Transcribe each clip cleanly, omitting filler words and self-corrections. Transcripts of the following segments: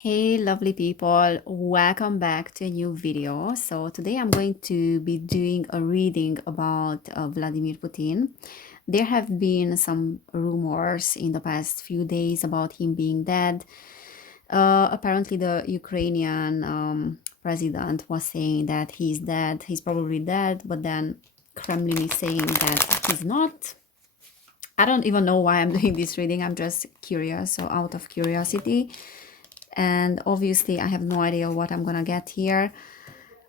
Hey lovely people, welcome back to a new video. So today I'm going to be doing a reading about Vladimir Putin. There have been some rumors in the past few days about him being dead. Apparently the Ukrainian president was saying that he's dead, he's probably dead, but then Kremlin is saying that he's not. I don't even know why I'm doing this reading, I'm just curious, so out of curiosity. And obviously I have no idea what I'm gonna get here.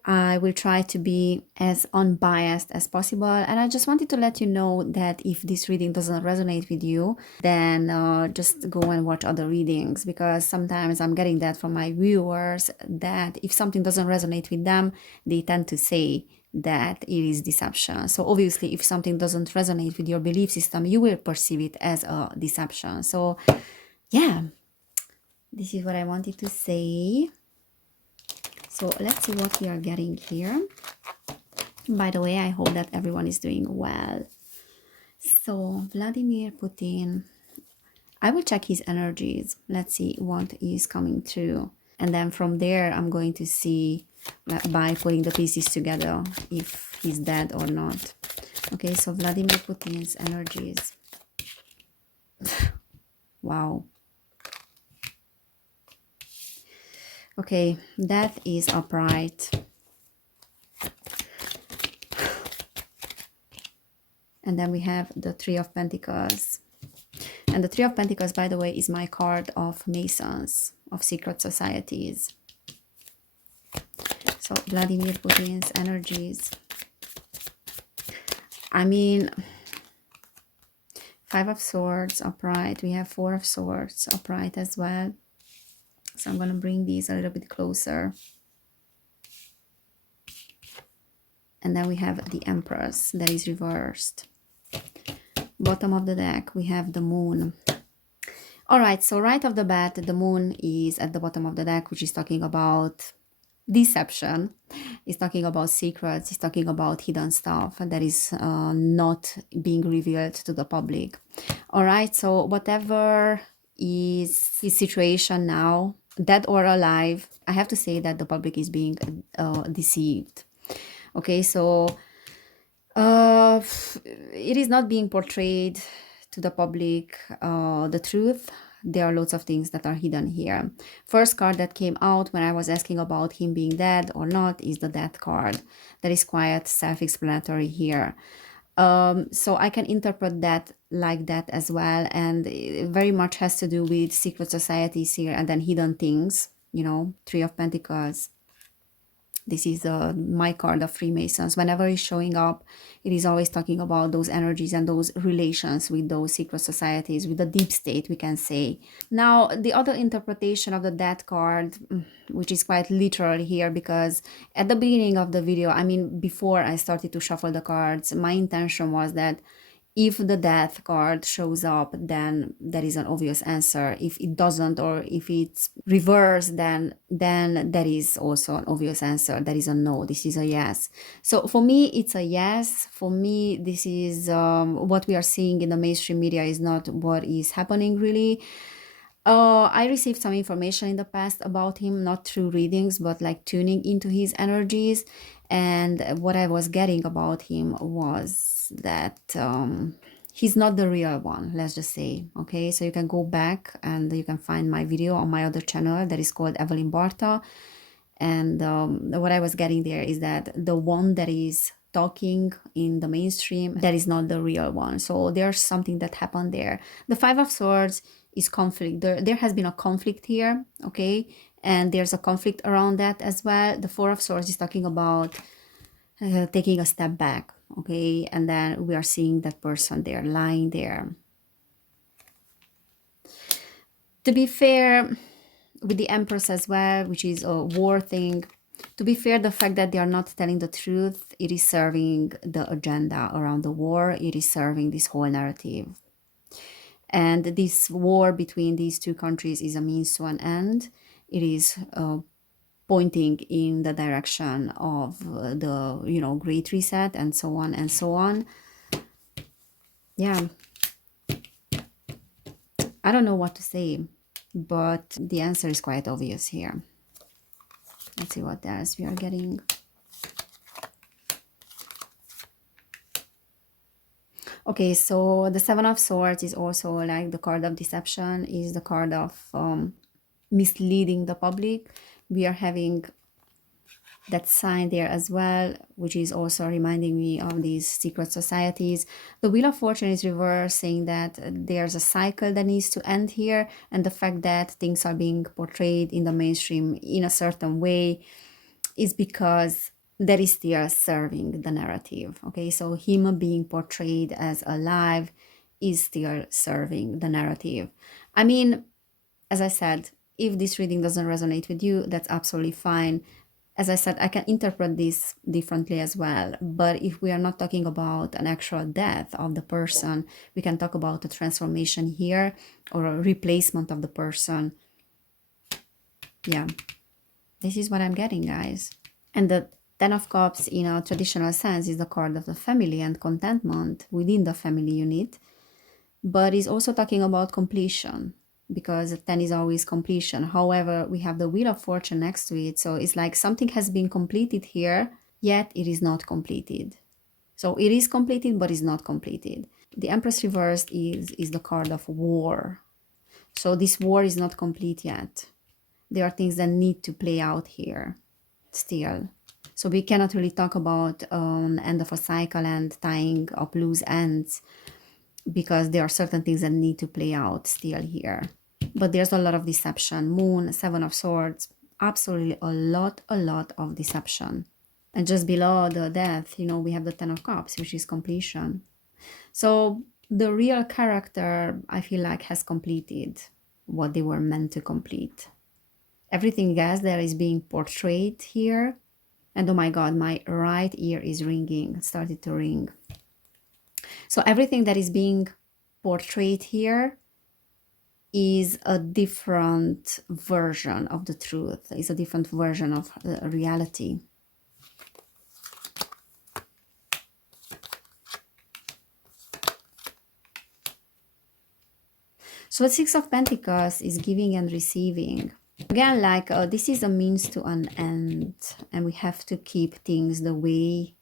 I will try to be as unbiased as possible, and I just wanted to let you know that if this reading doesn't resonate with you, then just go and watch other readings, because sometimes I'm getting that from my viewers that if something doesn't resonate with them, they tend to say that it is deception. So obviously if something doesn't resonate with your belief system, you will perceive it as a deception. So yeah, this is what I wanted to say. So let's see what we are getting here. By the way, I hope that everyone is doing well. So Vladimir Putin, I will check his energies. Let's see what is coming through. And then from there, I'm going to see by putting the pieces together if he's dead or not. Okay, so Vladimir Putin's energies. Wow. Okay, death is upright. And then we have the Three of Pentacles. And the Three of Pentacles, by the way, is my card of Masons, of secret societies. So Vladimir Putin's energies. I mean, Five of Swords upright. We have Four of Swords upright as well. So I'm going to bring these a little bit closer. And then we have the Empress that is reversed. Bottom of the deck, we have the Moon. All right, so right off the bat, the Moon is at the bottom of the deck, which is talking about deception. It's talking about secrets. It's talking about hidden stuff that is not being revealed to the public. All right, so whatever is his situation now, dead or alive, I have to say that the public is being deceived. Okay, so it is not being portrayed to the public the truth. There are lots of things that are hidden here. First card that came out when I was asking about him being dead or not is the Death card. That is quite self-explanatory here. So I can interpret that like that as well, and it very much has to do with secret societies here and then hidden things, you know, Three of Pentacles. This is my card of Freemasons. Whenever it's showing up, it is always talking about those energies and those relations with those secret societies, with the deep state, we can say. Now, the other interpretation of the Death card, which is quite literal here, because at the beginning of the video, I mean, before I started to shuffle the cards, my intention was that if the Death card shows up, then there is an obvious answer. If it doesn't, or if it's reversed, then there is also an obvious answer. There is a no. This is a yes. So for me, it's a yes. For me, this is what we are seeing in the mainstream media is not what is happening really. I received some information in the past about him, not through readings, but like tuning into his energies. And what I was getting about him was that he's not the real one, let's just say. Okay, so you can go back and you can find my video on my other channel that is called Evelin Barta. And what I was getting there is that the one that is talking in the mainstream, that is not the real one. So there's something that happened there. The Five of Swords is conflict. There has been a conflict here, okay? And there's a conflict around that as well. The Four of Swords is talking about taking a step back, okay? And then we are seeing that person there, lying there. To be fair, with the Empress as well, which is a war thing, to be fair, the fact that they are not telling the truth, it is serving the agenda around the war. It is serving this whole narrative. And this war between these two countries is a means to an end. It is pointing in the direction of the, you know, Great Reset and so on and so on. Yeah. I don't know what to say. but the answer is quite obvious here. Let's see what else we are getting. Okay, so the Seven of Swords is also like the card of deception, is the card of misleading the public. We are having that sign there as well, which is also reminding me of these secret societies. The Wheel of Fortune is reversed, saying that there's a cycle that needs to end here, and the fact that things are being portrayed in the mainstream in a certain way is because that is still serving the narrative. Okay, so him being portrayed as alive is still serving the narrative. I mean, as I said, if this reading doesn't resonate with you, that's absolutely fine. As I said, I can interpret this differently as well. But if we are not talking about an actual death of the person, we can talk about a transformation here or a replacement of the person. Yeah, this is what I'm getting, guys. And the Ten of Cups in a traditional sense is the card of the family and contentment within the family unit, but is also talking about completion, because 10 is always completion. However, we have the Wheel of Fortune next to it, so it's like something has been completed here, yet it is not completed. So it is completed, but is not completed. The Empress reversed is the card of war. So this war is not complete yet. There are things that need to play out here still. So we cannot really talk about end of a cycle and tying up loose ends, because there are certain things that need to play out still here. But there's a lot of deception. Moon, Seven of Swords, absolutely a lot of deception. And just below the death, you know, we have the Ten of Cups, which is completion. So the real character, I feel like, has completed what they were meant to complete. Everything else that is being portrayed here, and oh my God, my right ear is ringing, it started to ring. So everything that is being portrayed here is a different version of the truth, is a different version of reality. So the Six of Pentacles is giving and receiving. Again, like this is a means to an end, and we have to keep things the way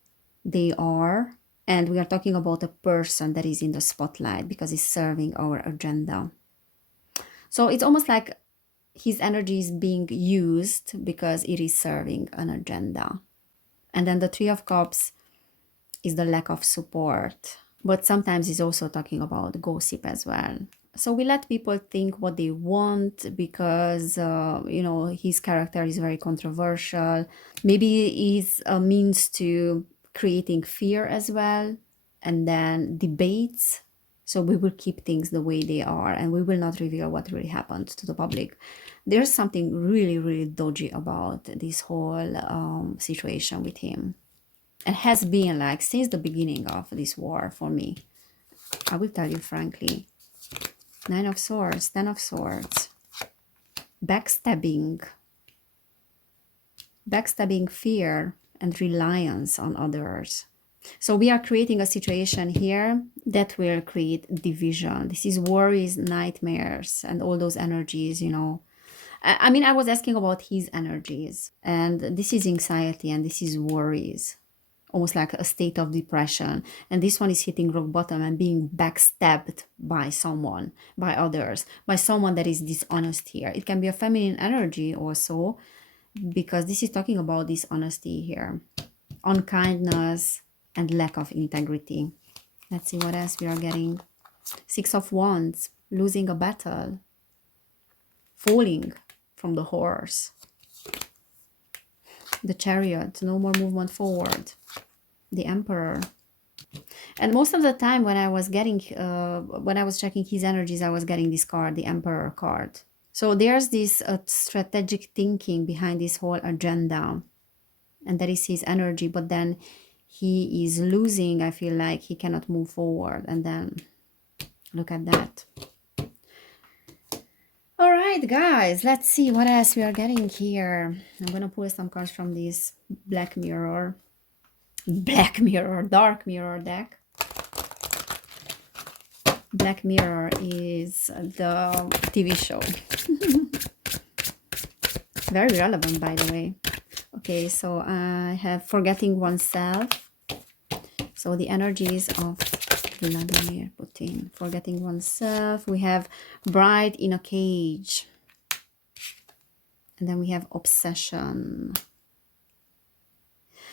they are. And we are talking about a person that is in the spotlight because he's serving our agenda. So it's almost like his energy is being used because it is serving an agenda. And then the Three of Cups is the lack of support. But sometimes he's also talking about gossip as well. So we let people think what they want because, you know, his character is very controversial. Maybe he's a means to creating fear as well, and then debates. So we will keep things the way they are, and we will not reveal what really happened to the public. There's something really dodgy about this whole situation with him. It has been like since the beginning of this war for me. I will tell you frankly. Nine of Swords, Ten of Swords. Backstabbing. Backstabbing, fear, and reliance on others. So we are creating a situation here that will create division. This is worries, nightmares, and all those energies, you know. I mean, I was asking about his energies. And this is anxiety and this is worries. Almost like a state of depression. And this one is hitting rock bottom and being backstabbed by someone, by others, by someone that is dishonest here. It can be a feminine energy also, because this is talking about dishonesty here, unkindness, and lack of integrity. Let's see what else we are getting. Six of Wands, losing a battle, falling from the horse. The Chariot, no more movement forward. The Emperor. And most of the time when I was getting, when I was checking his energies, I was getting this card, the Emperor card. So there's this strategic thinking behind this whole agenda. And that is his energy. But then he is losing, I feel like he cannot move forward. And then look at that. All right, guys, let's see what else we are getting here. I'm going to pull some cards from this Dark Mirror deck. Black Mirror is the TV show. Very relevant, by the way. Okay, so I have forgetting oneself. So the energies of Vladimir Putin, forgetting oneself. We have bride in a cage. And then we have obsession.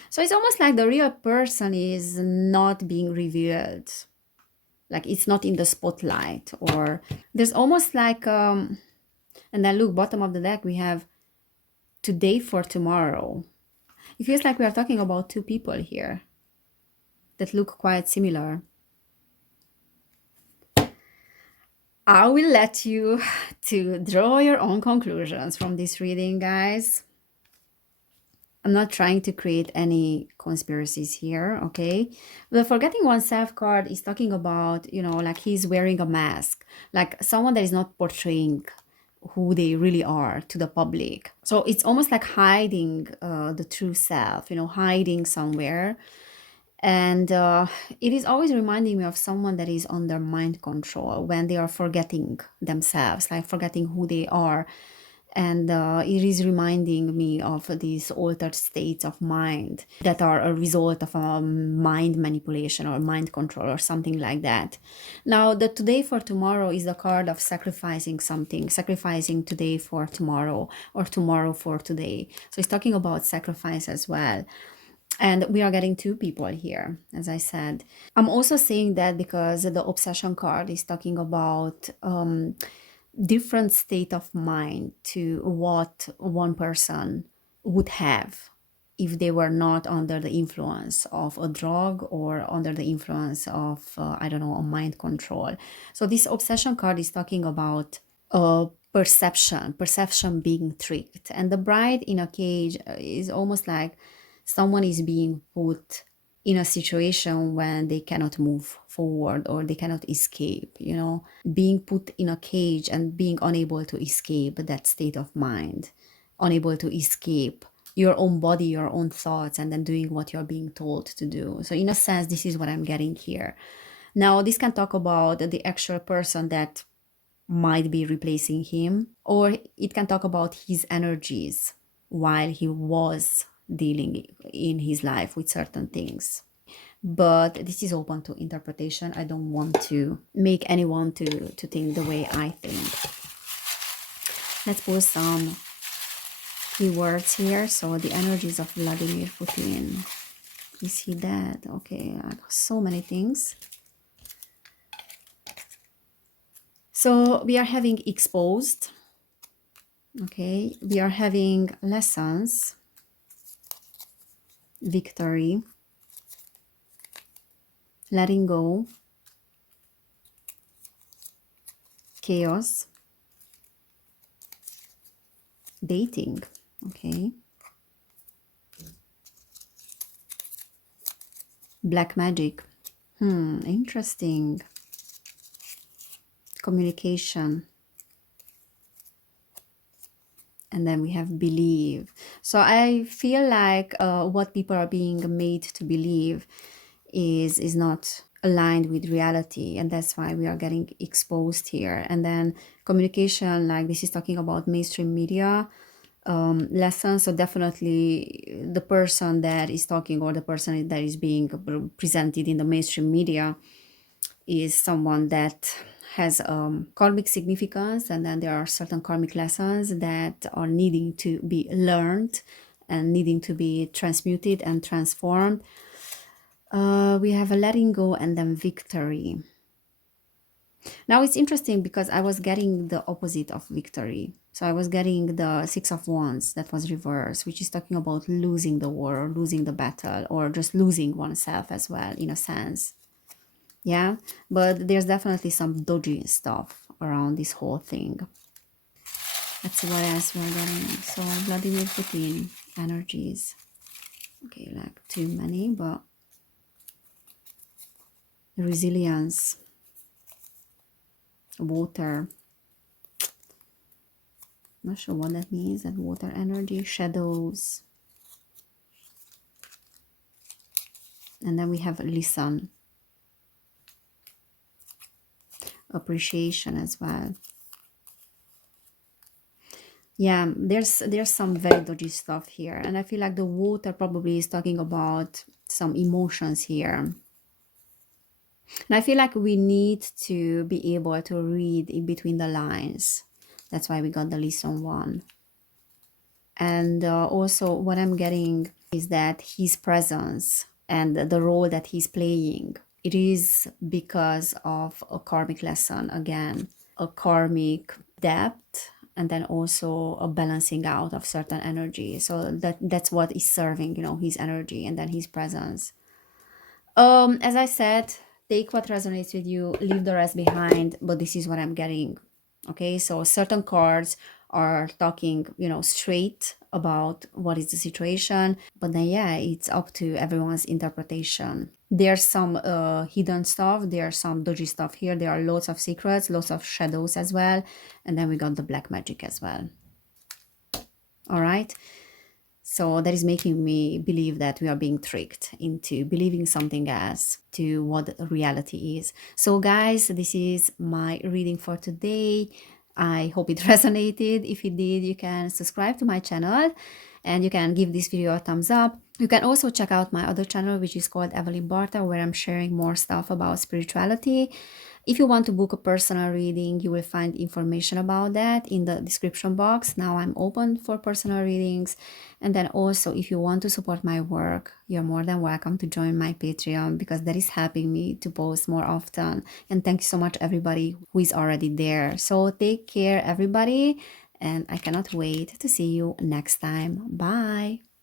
So it's almost like the real person is not being revealed. Like it's not in the spotlight, or there's almost like, and then look, bottom of the deck, we have today for tomorrow. It feels like we are talking about two people here that look quite similar. I will let you to draw your own conclusions from this reading, guys. I'm not trying to create any conspiracies here, okay? The forgetting oneself card is talking about, you know, like he's wearing a mask, like someone that is not portraying who they really are to the public. So it's almost like hiding the true self, you know, hiding somewhere. And it is always reminding me of someone that is under mind control when they are forgetting themselves, like forgetting who they are. And it is reminding me of these altered states of mind that are a result of a mind manipulation or mind control or something like that. Now, the today for tomorrow is the card of sacrificing something, sacrificing today for tomorrow or tomorrow for today. So it's talking about sacrifice as well. And we are getting two people here, as I said. I'm also saying that because the obsession card is talking about different state of mind to what one person would have if they were not under the influence of a drug or under the influence of, I don't know, a mind control. So this obsession card is talking about perception being tricked. And the bride in a cage is almost like someone is being put in a situation when they cannot move forward or they cannot escape, you know, being put in a cage and being unable to escape that state of mind, unable to escape your own body, your own thoughts, and then doing what you're being told to do. So in a sense, this is what I'm getting here. Now, this can talk about the actual person that might be replacing him, or it can talk about his energies while he was dealing in his life with certain things. But this is open to interpretation. I don't want to make anyone to think the way I think. Let's put some keywords here. So the energies of Vladimir Putin. Is he dead? Okay, so many things. So we are having exposed. Okay, we are having lessons, victory, letting go, chaos, dating. Okay, black magic. Interesting. Communication. And then we have believe. So I feel like what people are being made to believe is not aligned with reality, and that's why we are getting exposed here. And then communication, like this is talking about mainstream media lessons. So definitely the person that is talking or the person that is being presented in the mainstream media is someone that has karmic significance, and then there are certain karmic lessons that are needing to be learned and needing to be transmuted and transformed. We have a letting go and then victory. Now it's interesting because I was getting the opposite of victory. So I was getting the Six of Wands that was reversed, which is talking about losing the war or losing the battle or just losing oneself as well, in a sense. Yeah, but there's definitely some dodgy stuff around this whole thing. Let's see what else we're getting. So Vladimir Putin energies. Okay, like too many, but resilience, water. Not sure what that means, that water energy, shadows. And then we have listen. appreciation as well. Yeah, there's some very dodgy stuff here, and I feel like the water probably is talking about some emotions here. And I feel like we need to be able to read in between the lines. That's why we got the lesson one. And also what I'm getting is that his presence and the role that he's playing, it is because of a karmic lesson again, a karmic depth, and then also a balancing out of certain energy. So that's what is serving, you know, his energy and then his presence. As I said, take what resonates with you, leave the rest behind, but this is what I'm getting. Okay, so certain cards are talking, you know, straight about what is the situation, but then yeah, it's up to everyone's interpretation. There's some hidden stuff, there's some dodgy stuff here, there are lots of secrets, lots of shadows as well, and then we got the black magic as well. All right. So that is making me believe that we are being tricked into believing something else to what reality is. So guys, this is my reading for today. I hope it resonated. If it did, you can subscribe to my channel and you can give this video a thumbs up. You can also check out my other channel, which is called Evelin Barta, where I'm sharing more stuff about spirituality. If you want to book a personal reading, you will find information about that in the description box. Now I'm open for personal readings. And then also, if you want to support my work, you're more than welcome to join my Patreon because that is helping me to post more often. And thank you so much, everybody who is already there. So take care, everybody. And I cannot wait to see you next time. Bye.